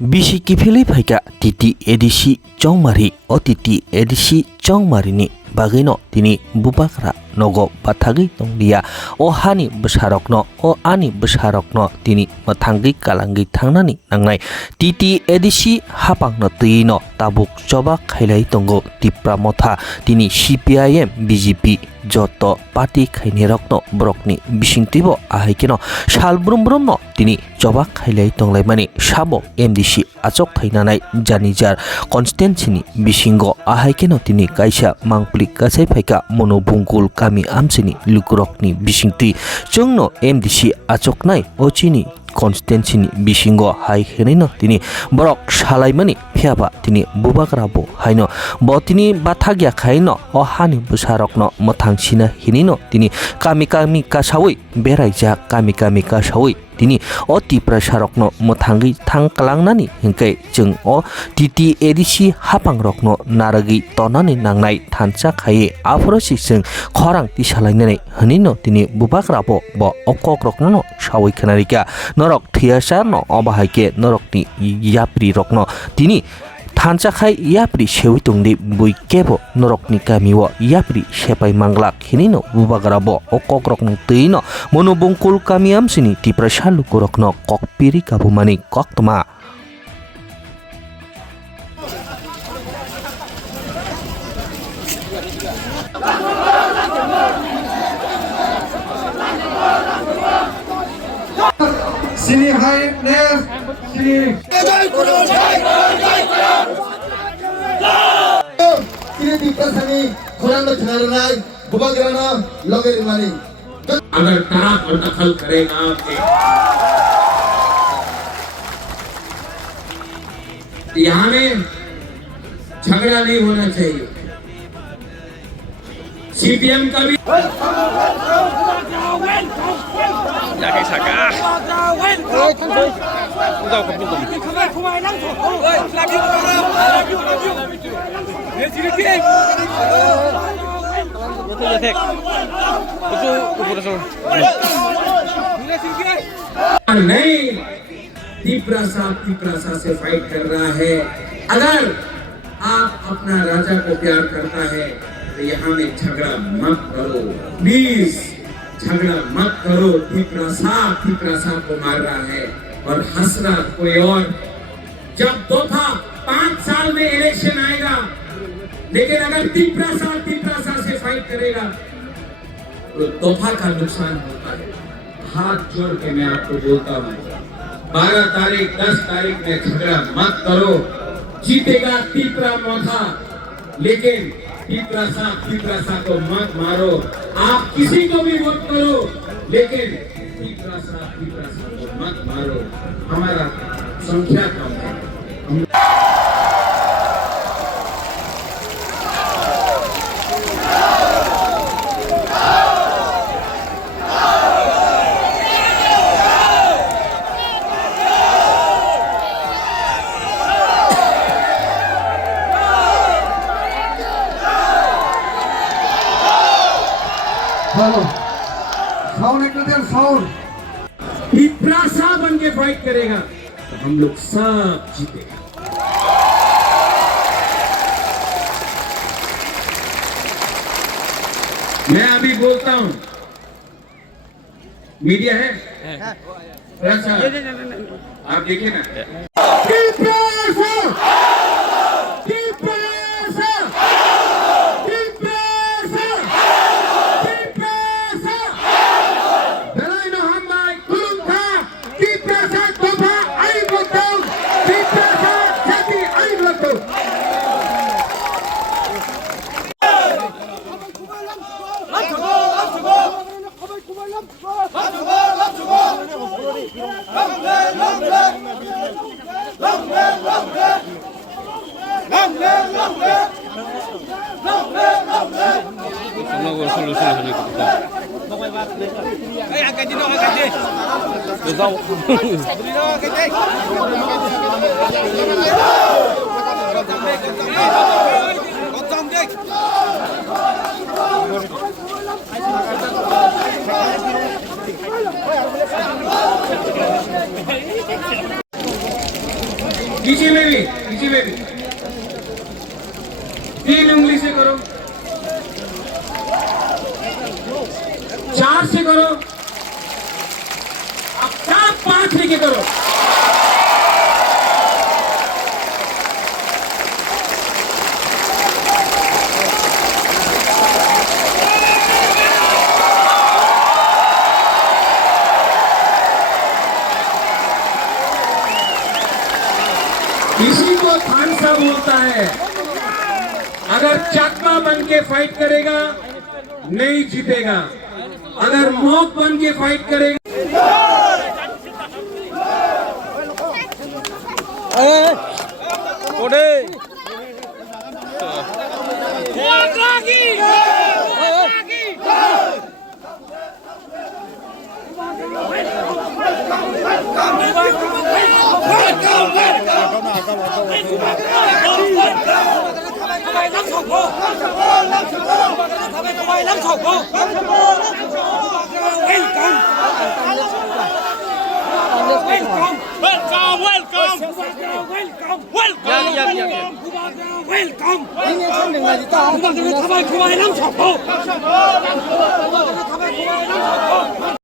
Bisi kifili phaika titi edisi chongmari o titi edisi chongmarini bagino tini bubakra nogo bathagi tonglia o hani besarokno o ani besarokno tini mathangi kalangi thangnani nangnai titi edisi hapangno tino tabuk choba khailai tongo tipra motha tini CPIM BJP joto party khainirokno brokni bisingtibo ahaikino salbrumbrumno tini choba khailai tonglaimani sabo MDC achok thainanai janijar constituency bisingo ahaikino tini kaisa mangpli kasai phaika monobungkul kami amsini lukurokni bisingti chungno MDC achoknai ochini constituency bisingo hai henino tini borok salaimani phiaba tini bubakrabo haino bo tini bathagya khaino o hani busarokno mathangsina hinino tini kami kasawi beraija kami kasawi tini o tipra sarokno mathangi thangkalangnani hingkai jeng o titi edisi hapangrokno naragi tonani nangnai thansa khaye afrosi jeng khorang ti salainani hinino tini bubakrabo bo okokrokno sawi khanarika norok thiasarno obahaike norokni yapri rokno tini thansa khai yapri sewi tongdi bui kebo norokni kamiwo yapri sepai manglak hinino bubagrabo okokrokno tino monobungkul kami amsini tiprasal lukurokno kokpiri kabumani koktma Sini hai nes sini Kini dipasani Quran में चला रहा है बुबागराना लगे रिमानी अगर तराक और दखल करेगा आपके यहाँ में झगड़ा नहीं होना चाहिए CPM का भी नहीं तीपरासा से फाइट कर रहा है। अगर आप अपना राजा को प्यार करता है तो यहाँ में झगड़ा मत करो प्लीज, झगड़ा मत करो। तीपरासा को मार रहा है और हंस रहा कोई और। जब दफा 5 साल में इलेक्शन आएगा, लेकिन अगर तीपरासा से फाइट करेगा तो दफा का नुकसान होता है। हाथ जोड़ के मैं आपको बोलता हूँ 12 तारीख 10 तारीख में झगड़ा मत करो। जीतेगा तीपरा मोथा, लेकिन तीपरासा को मत मारो। आप किसी को भी वोट करो, लेकिन तीपरासा को मत मारो। हमारा संख्या कम है। तीपरासा बन के फाइट करेगा तो हम लोग सब जीतेगा। मैं अभी बोलता हूं, मीडिया है? अच्छा, आप देखिए ना। नीचे में भी 3 उंगली से करो, 4 से करो, अब 4 5 लेके करो। इसी को थानसा बोलता है। अगर चकमा बन के फाइट करेगा नहीं जीतेगा, अगर मौत बन के फाइट करेगा। Welcome.